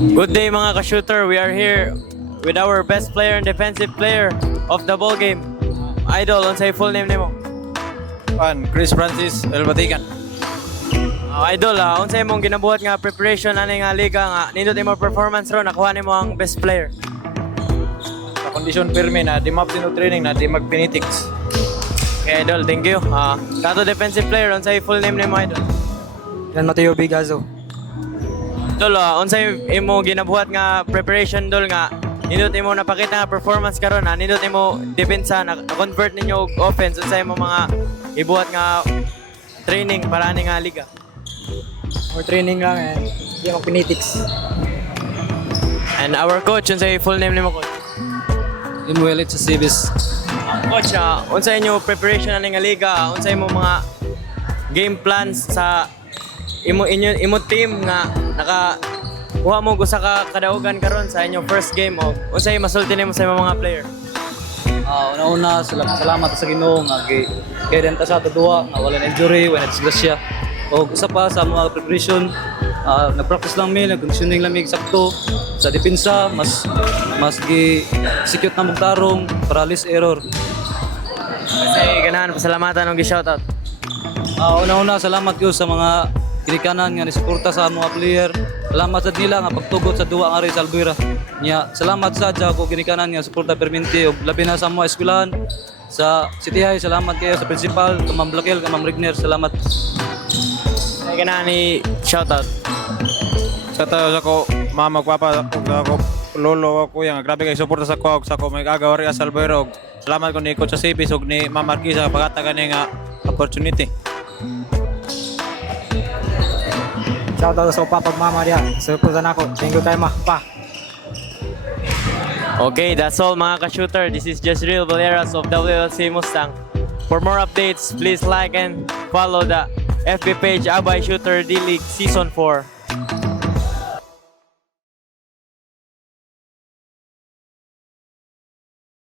Good day mga ka-shooter. We are here with our best player and defensive player of the ball game. Idol, unsay full name nimo? Chris Francis Elbatikan. Idol, unsay imong ginabuhat nga preparation ani nga liga nga nindot imo performance ron nakuha nimo ang best player. Sa kondisyon firme na di map sino training na di magpinitics. Okay, Idol, thank you. Kato defensive player, unsay full name nimo, Idol? Yan Mateo Bigazo. Idol, unsay imo ginabuhat nga preparation dol nga nindot imo napakita nga performance karon nindot imo depensa na convert ninyo og offense unsay imo mga ibuhat nga training para ani nga liga. More training lang and hindi mo pinitics. And our coach, unsay full name nimo, coach? Imuelit sa Cibis. Coach, unsay inyo preparation ani nga liga? Unsay imo mga game plans sa imo team nga kuha mo usa ka kadaugan karon sa inyong first game o unsay masulti nimo sa imong mga player? Una-una, salamat sa Ginoo nga kay ta sa duwa nga wala na injury, wala na disgrasya. O isa pa sa mga preparation, nag-practice lang mi, nag-conditioning lang mi sakto sa depensa, mas gi-secure na magtarong para less error. Kasi ganahan pasalamatan og gi-shoutout. Una-una, salamat ko sa mga kinikanan nga nisuporta sa mga player. Salamat sa nila nga pagtugot sa duwa nga rin sa Albuera. Salamat sa ko kinikanan nga suporta permanente ug labi na sa mga eskwelahan sa City High. Salamat kayo sa principal, kay Ma'am Blakel, kay Ma'am Rigner. Salamat. Ay ganahan ni shoutout. Sa tayo sa ko mama papa ako lolo ko yang grabe kay suporta sa ko sa ko may agawari sa Albuera. Salamat ko ni Coach Sipis ug ni Ma'am Marquisa pagata kani nga opportunity. Shoutout sa papa mama dia. Suporta na ako. Thank you kay ma pa. Okay, that's all mga ka-shooter. This is just Real Valeras of WLC Mustang. For more updates, please like and follow the FB page Abay Shooter D-League Season 4.